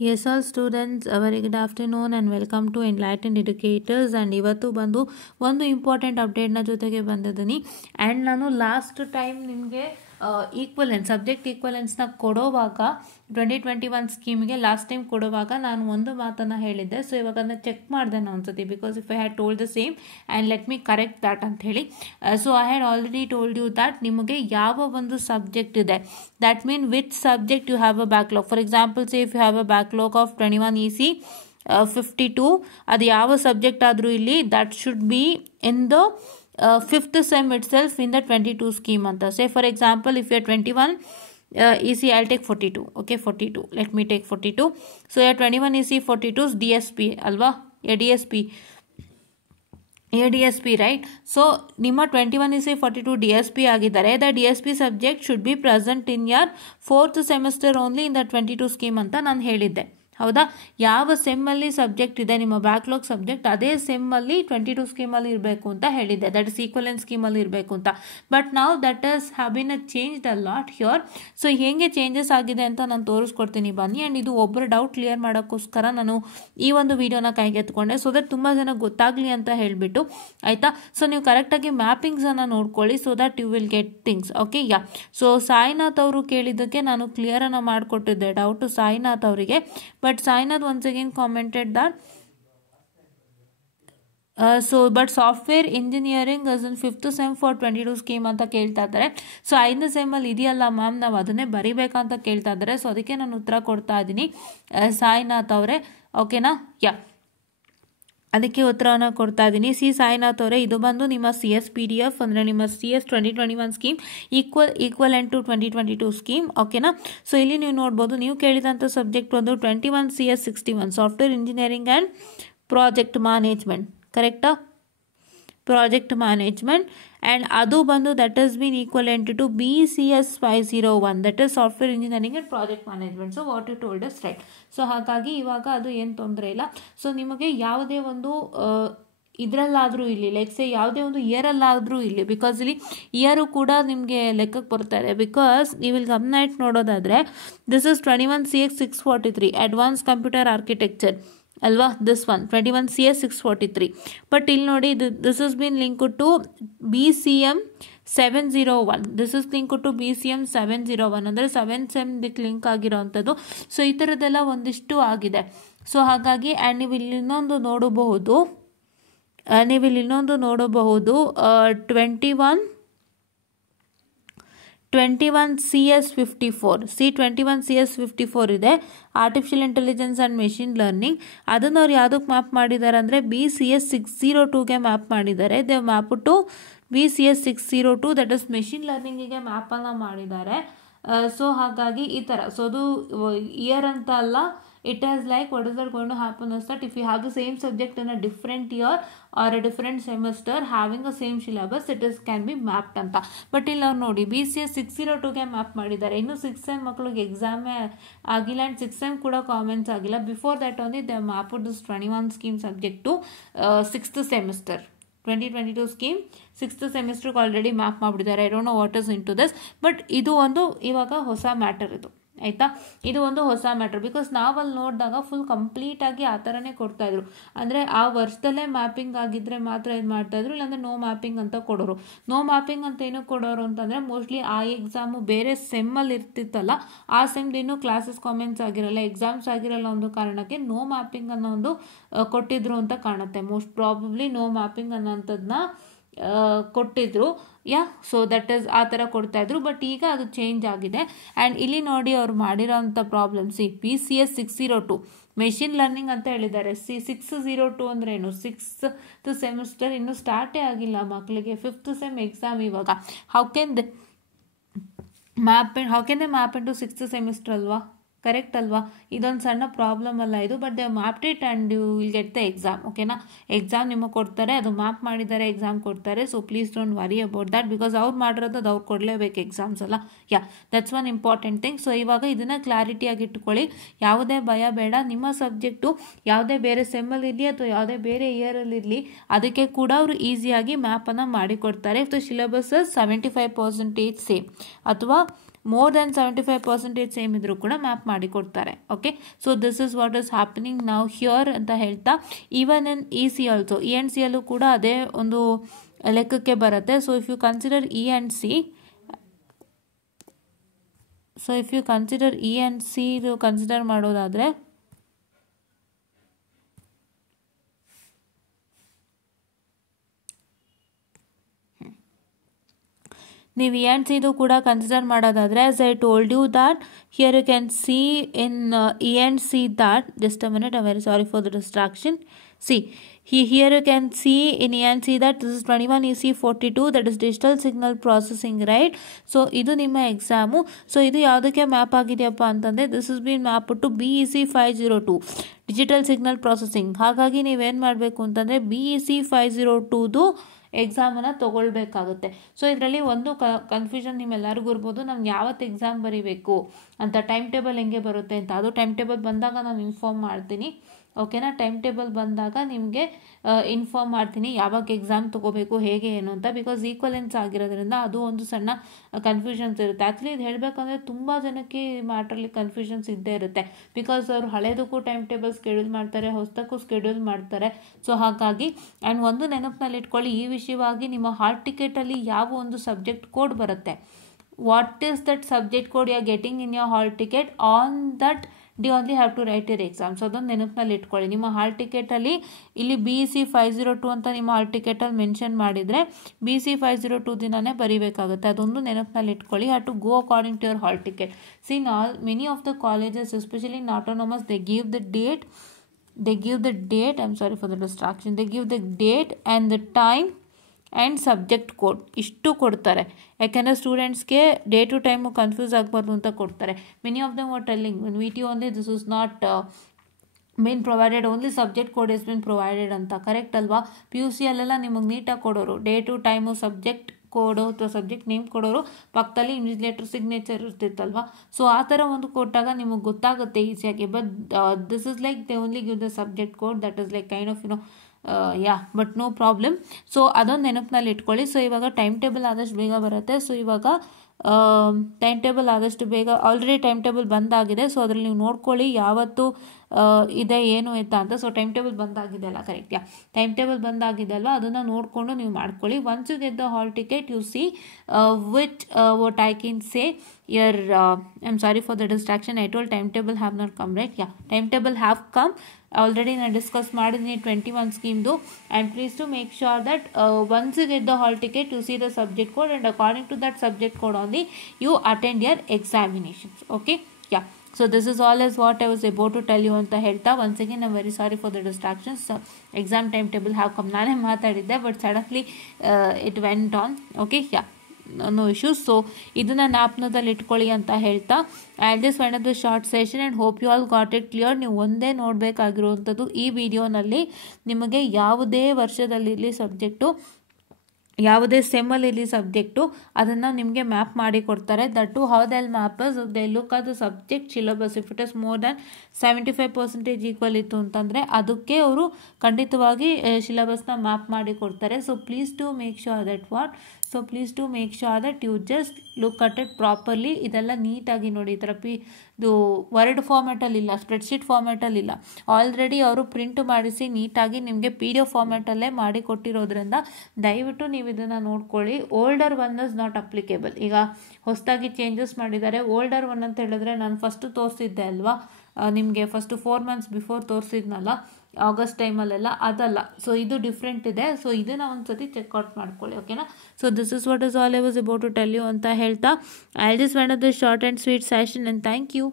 Yes, all students, a very good afternoon and welcome to Enlightened Educators. And ಇವತ್ತು ಬಂದು ಒಂದು important ಅಪ್ಡೇಟ್ನ ಜೊತೆಗೆ ಬಂದಿದ್ದೀನಿ. ಆ್ಯಂಡ್ ನಾನು ಲಾಸ್ಟ್ ಟೈಮ್ ನಿಮಗೆ ಸಬ್ಜೆಕ್ಟ್ ಈಕ್ವಲೆನ್ಸ್ನ ಕೊಡೋವಾಗ 2021 ಸ್ಕೀಮ್ಗೆ ಲಾಸ್ಟ್ ಟೈಮ್ ಕೊಡುವಾಗ ನಾನು ಒಂದು ಮಾತನ್ನು ಹೇಳಿದ್ದೆ. ಸೊ ಇವಾಗ ಅದನ್ನ ಚೆಕ್ ಮಾಡಿದೆ ನಾನು ಒಂದ್ಸತಿ, because if I had told the same and let me correct that ಅಂತ ಹೇಳಿ. So I had already told you that ನಿಮಗೆ ಯಾವ ಒಂದು ಸಬ್ಜೆಕ್ಟ್ ಇದೆ, that mean which subject you have a backlog. For example, say if you have a backlog of 21 EC 52, ಅದು ಯಾವ subject ಆದರೂ ಇಲ್ಲಿ that should be in the fifth sem itself in the 22 scheme ಅಂತ. Say for example, if you are 21 EC, I'll take 42. Okay, 42. Let me take 42. So your 21 EC 42 is DSP ಅಲ್ವಾ? DSP, right? So ನಿಮ್ಮ 21 EC 42 DSP ಆಗಿದ್ದಾರೆ. The DSP subject should be present in your 4th semester only in the 22 scheme ಅಂತ ನಾನು ಹೇಳಿದ್ದೆ. ಹೌದಾ? ಯಾವ ಸೆಮ್ಮಲ್ಲಿ subject ಇದೆ ನಿಮ್ಮ ಬ್ಯಾಕ್ಲಾಗ್ ಸಬ್ಜೆಕ್ಟ್, ಅದೇ ಸೆಮ್ಮಲ್ಲಿ 22 ಸ್ಕೀಮಲ್ಲಿ ಇರಬೇಕು ಅಂತ ಹೇಳಿದ್ದೆ. ದಟ್ ಇಸ್ ಈಕ್ವಲೆಂಟ್ ಸ್ಕೀಮಲ್ಲಿ ಇರಬೇಕು ಅಂತ. ಬಟ್ ನಾವು that has have been change the lot here. So ಹೇಗೆ ಚೇಂಜಸ್ ಆಗಿದೆ ಅಂತ ನಾನು ತೋರಿಸ್ಕೊಡ್ತೀನಿ ಬನ್ನಿ. ಆ್ಯಂಡ್ ಇದು ಒಬ್ಬರು ಡೌಟ್ ಕ್ಲಿಯರ್ ಮಾಡೋಕ್ಕೋಸ್ಕರ ನಾನು ಈ ಒಂದು ವಿಡಿಯೋನ ಕೈಗೆತ್ಕೊಂಡೆ, ಸೊ ದಟ್ ತುಂಬ ಜನ ಗೊತ್ತಾಗಲಿ ಅಂತ ಹೇಳಿಬಿಟ್ಟು, ಆಯಿತಾ? ಸೊ ನೀವು ಕರೆಕ್ಟಾಗಿ ಮ್ಯಾಪಿಂಗ್ಸನ್ನು ನೋಡ್ಕೊಳ್ಳಿ, so that you will get things. Okay, yeah. So Sainath ಅವರು ಕೇಳಿದ್ದಕ್ಕೆ ನಾನು ಕ್ಲಿಯರನ್ನು ಮಾಡಿಕೊಟ್ಟಿದ್ದೆ ಡೌಟು ಸಾಯಿನಾಥ್ ಅವರಿಗೆ. But Sainath once again commented that but software engineering is in 5th sem for 22 scheme ಅಂತ ಕೇಳ್ತಾ ಇದ್ದಾರೆ. ಸೊ 5ನೇ ಸೆಮ್ಮಲ್ಲಿ ಇದೆಯಲ್ಲ ಮ್ಯಾಮ್, ನಾವು ಅದನ್ನೇ ಬರಿಬೇಕಂತ ಕೇಳ್ತಾ ಇದ್ದಾರೆ. ಸೊ ಅದಕ್ಕೆ ನಾನು ಉತ್ತರ ಕೊಡ್ತಾ ಇದ್ದೀನಿ ಸಾಯಿನಾಥ್ ಅವರೇ. ಓಕೆನಾ? ಯಾ, ಅದಕ್ಕೆ ಉತ್ತರವನ್ನು ಕೊಡ್ತಾ ಇದ್ದೀನಿ. ಸಾಯಿನಾಥ್ ಅವರೇ, ಇದು ಬಂದು ನಿಮ್ಮ CS PDF ಅಂದರೆ ನಿಮ್ಮ CS 2021 scheme equivalent to 2022 scheme. ಓಕೆನಾ? ಸೊ ಇಲ್ಲಿ ನೀವು ನೋಡ್ಬೋದು, ನೀವು ಕೇಳಿದಂಥ ಸಬ್ಜೆಕ್ಟ್ ಒಂದು 21 CS 61 software engineering and project management. ಕರೆಕ್ಟಾ? Project management. ಆ್ಯಂಡ್ ಅದು ಬಂದು that has been equivalent to BCS 501 that is software engineering and project management. So what you told us right. So ಹಾಗಾಗಿ ಇವಾಗ ಅದು ಏನು ತೊಂದರೆ ಇಲ್ಲ. ಸೊ ನಿಮಗೆ ಯಾವುದೇ ಒಂದು ಇದರಲ್ಲಾದರೂ ಇಲ್ಲಿ ಲೈಕ್ಸೆ ಯಾವುದೇ ಒಂದು ಇಯರಲ್ಲಾದರೂ ಇಲ್ಲಿ, ಬಿಕಾಸ್ ಇಲ್ಲಿ ಇಯರು ಕೂಡ ನಿಮಗೆ ಲೆಕ್ಕಕ್ಕೆ ಬರ್ತಾರೆ. ಬಿಕಾಸ್ ನೀವು ಇಲ್ಲಿ ಗಮನ ಇಟ್ಟು ನೋಡೋದಾದರೆ this is 21 CX 643 advance computer architecture ಅಲ್ವಾ? This one 21 CS 643. ಬಟ್ ಇಲ್ಲಿ ನೋಡಿ, this is been link to BCM 701. This is link to BCM 701 ಅಂದರೆ 7th sem ಲಿಂಕ್ ಆಗಿರೋವಂಥದ್ದು. ಸೊ ಈ ಥರದ್ದೆಲ್ಲ ಒಂದಿಷ್ಟು ಆಗಿದೆ. ಸೊ ಹಾಗಾಗಿ ಆ್ಯಂಡ್ ನೀವು ಇಲ್ಲಿ ಇನ್ನೊಂದು ನೋಡಬಹುದು 21 CS 54. 21 CS 54 ಇದೆ, artificial intelligence and machine learning. ಅದನ್ನು ಅವ್ರು ಯಾವುದಕ್ಕೆ ಮ್ಯಾಪ್ ಮಾಡಿದ್ದಾರೆ ಅಂದರೆ BCS 602ಗೆ ಮ್ಯಾಪ್ ಮಾಡಿದ್ದಾರೆ. They map to BCS 602 that is machine ಲರ್ನಿಂಗಿಗೆ ಮ್ಯಾಪನ್ನು ಮಾಡಿದ್ದಾರೆ. ಸೊ ಹಾಗಾಗಿ ಈ ಥರ. ಸೊ ಅದು ಇಯರ್ ಅಂತ ಅಲ್ಲ, it is like what is that going to happen is that if you have the same subject in a different year or a different semester having the same syllabus, it is can be mapped ಅಂತ. But ಇಲ್ಲಿ ಅವ್ರು ನೋಡಿ BCS 602ಗೆ map ಮಾಡಿದ್ದಾರೆ. ಇನ್ನು 6th sem ಮಕ್ಕಳಿಗೆ ಎಕ್ಸಾಮೇ ಆಗಿಲ್ಲ ಆ್ಯಂಡ್ 6th sem ಕೂಡ ಕಾಮೆಂಟ್ಸ್ ಆಗಿಲ್ಲ. Before that only they mapped this 21 scheme subject to 6th semester 2022 scheme 6th ಸೆಮಿಸ್ಟರ್ಗೆ ಆಲ್ರೆಡಿ ಮ್ಯಾಪ್ ಮಾಡಿಬಿಟ್ಟಿದ್ದಾರೆ. I don't know what is in to this. But ಇದು ಒಂದು ಇವಾಗ ಹೊಸ ಮ್ಯಾಟರ್ ಇದು, ಆಯಿತಾ? ಇದು ಒಂದು ಹೊಸ ಮ್ಯಾಟ್ರ್. ಬಿಕಾಸ್ ನಾವಲ್ಲಿ ನೋಡಿದಾಗ ಫುಲ್ ಕಂಪ್ಲೀಟಾಗಿ ಆ ಥರನೇ ಕೊಡ್ತಾಯಿದ್ರು. ಅಂದರೆ ಆ ವರ್ಷದಲ್ಲೇ ಮ್ಯಾಪಿಂಗ್ ಆಗಿದ್ದರೆ ಮಾತ್ರ ಇದು ಮಾಡ್ತಾಯಿದ್ರು, ಇಲ್ಲಾಂದರೆ ನೋ ಮ್ಯಾಪಿಂಗ್ ಅಂತ ಕೊಡೋರು. ನೋ ಮ್ಯಾಪಿಂಗ್ ಅಂತ ಏನೋ ಕೊಡೋರು ಅಂತಂದರೆ ಮೋಸ್ಟ್ಲಿ ಆ ಎಕ್ಸಾಮು ಬೇರೆ ಸೆಮ್ಮಲ್ಲಿ ಇರ್ತಿತ್ತಲ್ಲ, ಆ ಸೆಮ್ದು ಇನ್ನೂ ಕ್ಲಾಸಸ್ ಕಾಮೆಂಟ್ಸ್ ಆಗಿರಲ್ಲ, ಎಕ್ಸಾಮ್ಸ್ ಆಗಿರಲ್ಲ ಒಂದು ಕಾರಣಕ್ಕೆ ನೋ ಮ್ಯಾಪಿಂಗ್ ಅನ್ನೋ ಒಂದು ಕೊಟ್ಟಿದ್ರು ಅಂತ ಕಾಣುತ್ತೆ. ಮೋಸ್ಟ್ ಪ್ರಾಬಬ್ಲಿ ನೋ ಮ್ಯಾಪಿಂಗ್ ಅನ್ನೋಂಥದ್ದನ್ನ ಕೊಟ್ಟಿದ್ರು. ಯಾ, ಸೊ ದಟ್ ಈಸ್ ಆ ಥರ ಕೊಡ್ತಾಯಿದ್ರು. ಬಟ್ ಈಗ ಅದು ಚೇಂಜ್ ಆಗಿದೆ. ಆ್ಯಂಡ್ ಇಲ್ಲಿ ನೋಡಿ ಅವ್ರು ಮಾಡಿರೋಂಥ ಪ್ರಾಬ್ಲಮ್ಸ್ BCS 602 ಮೆಷಿನ್ ಲರ್ನಿಂಗ್ ಅಂತ ಹೇಳಿದ್ದಾರೆ. 602 ಅಂದರೆ ಏನು? 6th ಸೆಮಿಸ್ಟರ್ ಇನ್ನೂ ಸ್ಟಾರ್ಟೇ ಆಗಿಲ್ಲ ಮಕ್ಕಳಿಗೆ, 5th sem ಎಕ್ಸಾಮ್ ಇವಾಗ. How can they map into 6th semester ಅಲ್ವಾ? ಕರೆಕ್ಟ್ ಅಲ್ವಾ? ಇದೊಂದು ಸಣ್ಣ ಪ್ರಾಬ್ಲಮ್ ಅಲ್ಲ ಇದು. But they mapped it and you will get the exam. ಓಕೆನಾ? ಎಕ್ಸಾಮ್ ನಿಮಗೆ ಕೊಡ್ತಾರೆ, ಅದು ಮ್ಯಾಪ್ ಮಾಡಿದ್ದಾರೆ, ಎಕ್ಸಾಮ್ ಕೊಡ್ತಾರೆ. So please don't worry about that, because ಅವ್ರು ಮಾಡಿರೋದು ಅದು ಅವ್ರು ಕೊಡಲೇಬೇಕು ಎಕ್ಸಾಮ್ಸ್ ಅಲ್ಲ. Yeah, that's one important thing. So ಇವಾಗ ಇದನ್ನು ಕ್ಲಾರಿಟಿಯಾಗಿ ಇಟ್ಕೊಳ್ಳಿ, ಯಾವುದೇ ಭಯ ಬೇಡ. ನಿಮ್ಮ ಸಬ್ಜೆಕ್ಟು ಯಾವುದೇ ಬೇರೆ ಸೆಮ್ಮಲ್ಲಿ ಇರಲಿ ಅಥವಾ ಯಾವುದೇ ಬೇರೆ ಇಯರಲ್ಲಿರಲಿ, ಅದಕ್ಕೆ ಕೂಡ ಅವರು ಈಸಿಯಾಗಿ ಮ್ಯಾಪನ್ನು ಮಾಡಿಕೊಡ್ತಾರೆ. ಇಫ್ ದ ಸಿಲೆಬಸ್ 75% ಸೇಮ್ ಅಥವಾ ಮೋರ್ ದೆನ್ 75% ಸೇಮ್ ಇದ್ರೂ ಕೂಡ ಮ್ಯಾಪ್ ಮಾಡಿ ಕೊಡ್ತಾರೆ. Okay, so this is what is happening ನಾವು ಹಿಯರ್ ಅಂತ ಹೇಳ್ತಾ, even in E C also, E and C ಅಲ್ಲೂ ಕೂಡ ಅದೇ ಒಂದು ಲೆಕ್ಕಕ್ಕೆ ಬರುತ್ತೆ. So if you consider E and C, so if you consider E and C ಇದು ಕನ್ಸಿಡರ್ ಮಾಡೋದಾದರೆ, ನೀವು ಇ ಆ್ಯಂಡ್ ಸಿದು ಕೂಡ ಕನ್ಸಿಡರ್ ಮಾಡೋದಾದರೆ, as I told you that here you can see in E and C that, just a minute, I very sorry for the distraction. See, here you can see in E and C that this is 21 EC42, that is digital signal processing, right? So ಇದು ನಿಮ್ಮ exam. So ಇದು ಯಾವುದಕ್ಕೆ map ಆಗಿದೆಯಪ್ಪ ಅಂತಂದರೆ, this is been map to BEC502 digital signal processing. ಹಾಗಾಗಿ ನೀವೇನು ಮಾಡಬೇಕು ಅಂತಂದರೆ BEC502ದು ಎಕ್ಸಾಮನ್ನು ತೊಗೊಳ್ಬೇಕಾಗುತ್ತೆ. ಸೊ ಇದರಲ್ಲಿ ಒಂದು ಕನ್ಫ್ಯೂಷನ್ ನಿಮ್ಮೆಲ್ಲರಿಗೂ ಇರ್ಬೋದು, ನಮ್ಗೆ ಯಾವತ್ತು ಎಕ್ಸಾಮ್ ಬರೀಬೇಕು ಅಂತ, ಟೈಮ್ ಟೇಬಲ್ ಹೆಂಗೆ ಬರುತ್ತೆ ಅಂತ. ಅದು ಟೈಮ್ ಟೇಬಲ್ ಬಂದಾಗ ನಾನು ಇನ್ಫಾರ್ಮ್ ಮಾಡ್ತೀನಿ. ಓಕೆನಾ, ಟೈಮ್ ಟೇಬಲ್ ಬಂದಾಗ ನಿಮಗೆ ಇನ್ಫಾರ್ಮ್ ಮಾಡ್ತೀನಿ ಯಾವಾಗ ಎಕ್ಸಾಮ್ ತೊಗೋಬೇಕು, ಹೇಗೆ ಏನು ಅಂತ. ಬಿಕಾಸ್ ಈಕ್ವಲೆನ್ಸ್ ಆಗಿರೋದ್ರಿಂದ ಅದು ಒಂದು ಸಣ್ಣ ಕನ್ಫ್ಯೂಷನ್ಸ್ ಇರುತ್ತೆ. ಆ್ಯಕ್ಚುಲಿ ಇದು ಹೇಳಬೇಕಂದ್ರೆ ತುಂಬ ಜನಕ್ಕೆ ಈ ಮ್ಯಾಟ್ರಲ್ಲಿ ಕನ್ಫ್ಯೂಷನ್ಸ್ ಇದ್ದೇ ಇರುತ್ತೆ. ಬಿಕಾಸ್ ಅವರು ಹಳೇದಕ್ಕೂ ಟೈಮ್ ಟೇಬಲ್ ಸ್ಕೆಡ್ಯೂಲ್ ಮಾಡ್ತಾರೆ, ಹೊಸದಕ್ಕೂ ಸ್ಕೆಡ್ಯೂಲ್ ಮಾಡ್ತಾರೆ. ಸೊ ಹಾಗಾಗಿ ಆ್ಯಂಡ್ ಒಂದು ನೆನಪಿನಲ್ಲಿ ಇಟ್ಕೊಳ್ಳಿ, ಈ ವಿಷಯವಾಗಿ ನಿಮ್ಮ ಹಾಲ್ ಟಿಕೆಟಲ್ಲಿ ಯಾವ ಒಂದು ಸಬ್ಜೆಕ್ಟ್ ಕೋಡ್ ಬರುತ್ತೆ, what is that subject code you are getting in your hall ticket, on that the only have to write your exam. So ಅದೊಂದು ನೆನಪಿನಲ್ಲಿ ಇಟ್ಕೊಳ್ಳಿ. ನಿಮ್ಮ ಹಾಲ್ ಟಿಕೆಟಲ್ಲಿ ಇಲ್ಲಿ BEC502 ಅಂತ ನಿಮ್ಮ ಹಾಲ್ ಟಿಕೆಟಲ್ಲಿ ಮೆನ್ಷನ್ ಮಾಡಿದರೆ BEC502 ದಿನನೇ ಬರೀಬೇಕಾಗುತ್ತೆ. ಅದೊಂದು ನೆನಪಿನಲ್ಲಿ ಇಟ್ಕೊಳ್ಳಿ. Have to go according to your hall ticket. See all many of the colleges, especially in autonomous, they give the date, I'm sorry for the distraction, they give the date and the time and subject code ಇಷ್ಟು ಕೊಡ್ತಾರೆ. ಯಾಕೆಂದರೆ ಸ್ಟೂಡೆಂಟ್ಸ್ಗೆ day to time confuse ಆಗಬಾರ್ದು ಅಂತ ಕೊಡ್ತಾರೆ. Many of them are telling in VT only this is not been provided, only subject code has been provided ಅಂತ. Correct ಅಲ್ವಾ? PUC ಅಲ್ಲೆಲ್ಲ ನಿಮಗೆ ನೀಟಾಗಿ ಕೊಡೋರು, ಡೇ ಟು ಟೈಮು ಸಬ್ಜೆಕ್ಟ್ ಕೋಡು ಅಥವಾ ಸಬ್ಜೆಕ್ಟ್ ನೇಮ್ ಕೊಡೋರು, ಪಕ್ಕದಲ್ಲಿ ಇನ್ವಿಜಿಲೇಟರ್ ಸಿಗ್ನೇಚರ್ ಇರ್ತಿತ್ತಲ್ವ. ಸೊ ಆ ಥರ ಒಂದು ಕೊಟ್ಟಾಗ ನಿಮಗೆ ಗೊತ್ತಾಗುತ್ತೆ ಈಸಿಯಾಗಿ. But this is like they only give the subject code, that is like kind of but no problem. So ಅದೊಂದು ನೆನಪಿನಲ್ಲಿ ಇಟ್ಕೊಳ್ಳಿ. ಸೊ ಇವಾಗ ಟೈಮ್ ಟೇಬಲ್ ಆದಷ್ಟು ಬೇಗ ಬರುತ್ತೆ. ಸೊ ಇವಾಗ ಟೈಮ್ ಟೇಬಲ್ ಆದಷ್ಟು ಬೇಗ, ಆಲ್ರೆಡಿ ಟೈಮ್ ಟೇಬಲ್ ಬಂದಾಗಿದೆ. ಸೊ ಅದರಲ್ಲಿ ನೀವು ನೋಡ್ಕೊಳ್ಳಿ ಯಾವತ್ತು ಇದೆ ಏನು ಅಂತ. ಸೊ ಟೈಮ್ ಟೇಬಲ್ ಬಂದಾಗಿದೆ ಅಲ್ಲ, ಕರೆಕ್ಟ್? ಟೈಮ್ ಟೇಬಲ್ ಬಂದಾಗಿದೆ ಅಲ್ವಾ, ಅದನ್ನು ನೋಡಿಕೊಂಡು ನೀವು ಮಾಡ್ಕೊಳ್ಳಿ. Once you get the hall ticket, you see which what I can say yeah, I am sorry for the distraction, I told time table have not come, right? Time table have come already. ನಾನು discuss ಮಾಡಿದ್ದೀನಿ 21 ಸ್ಕೀಮ್ದು. And please to make sure that once you get the hall ticket, you see the subject code, and according to that subject code only you attend your examinations. Okay, so this is all as what I was about to tell you ಅಂತ ಹೇಳ್ತಾ, once again I'm very sorry for the distractions. Exam timetable have come, ನಾನೇ ಮಾತಾಡಿದ್ದೆ but suddenly it went on. Okay, no issues. So ಇದನ್ನ ಜ್ಞಾಪನದಲ್ಲಿ ಇಟ್ಕೊಳ್ಳಿ ಅಂತ ಹೇಳ್ತಾ, I just wind up the short session and hope you all got it clear. ನೀವು ಒಂದೇ ನೋಡಬೇಕಾಗಿರುವಂಥದ್ದು ಈ ವಿಡಿಯೋನಲ್ಲಿ, ನಿಮಗೆ ಯಾವುದೇ ವರ್ಷದಲ್ಲಿರಲಿ ಸಬ್ಜೆಕ್ಟು, ಯಾವುದೇ ಸೆಮ್ಮಲ್ಲಿರಲಿ ಸಬ್ಜೆಕ್ಟು, ಅದನ್ನು ನಿಮಗೆ ಮ್ಯಾಪ್ ಮಾಡಿ ಕೊಡ್ತಾರೆ. That to how they'll mappers they look at the subject syllabus. If it is more than 75% equal ಇತ್ತು ಅಂತಂದರೆ ಅದಕ್ಕೆ ಅವರು ಖಂಡಿತವಾಗಿ ಸಿಲಬಸ್ನ ಮ್ಯಾಪ್ ಮಾಡಿ ಕೊಡ್ತಾರೆ. So please to make sure that please to make sure that you just look at it properly. ಇದೆಲ್ಲ ನೀಟಾಗಿ ನೋಡಿ, ಈ ಥರ ಇದು ವರ್ಡ್ ಫಾರ್ಮ್ಯಾಟಲ್ಲಿಲ್ಲ, ಸ್ಪ್ರೆಡ್ಶೀಟ್ ಫಾರ್ಮ್ಯಾಟಲ್ಲಿಲ್ಲ, ಆಲ್ರೆಡಿ ಅವರು ಪ್ರಿಂಟ್ ಮಾಡಿಸಿ ನೀಟಾಗಿ ನಿಮಗೆ PDF ಫಾರ್ಮ್ಯಾಟಲ್ಲೇ ಮಾಡಿ ಕೊಟ್ಟಿರೋದ್ರಿಂದ ದಯವಿಟ್ಟು ನೀವು ಇದನ್ನು ನೋಡ್ಕೊಳ್ಳಿ. Older one is not applicable. ಈಗ ಹೊಸದಾಗಿ ಚೇಂಜಸ್ ಮಾಡಿದ್ದಾರೆ. ಓಲ್ಡರ್ ಒನ್ ಅಂತ ಹೇಳಿದ್ರೆ ನಾನು ಫಸ್ಟು ತೋರಿಸಿದ್ದೆ ಅಲ್ವಾ ನಿಮಗೆ, ಫಸ್ಟು 4 months ಬಿಫೋರ್ ತೋರಿಸಿದ್ನಲ್ಲ ಆಗಸ್ಟ್ ಟೈಮಲ್ಲೆಲ್ಲ, ಅದಲ್ಲ. ಸೊ ಇದು ಡಿಫ್ರೆಂಟ್ ಇದೆ. ಸೊ ಇದನ್ನು ಒಂದ್ಸತಿ ಚೆಕ್ಔಟ್ ಮಾಡ್ಕೊಳ್ಳಿ. ಓಕೆನಾ? So this is what is all I was about to tell you ಅಂತ ಹೇಳ್ತಾ, I just wind up this short and sweet session and thank you.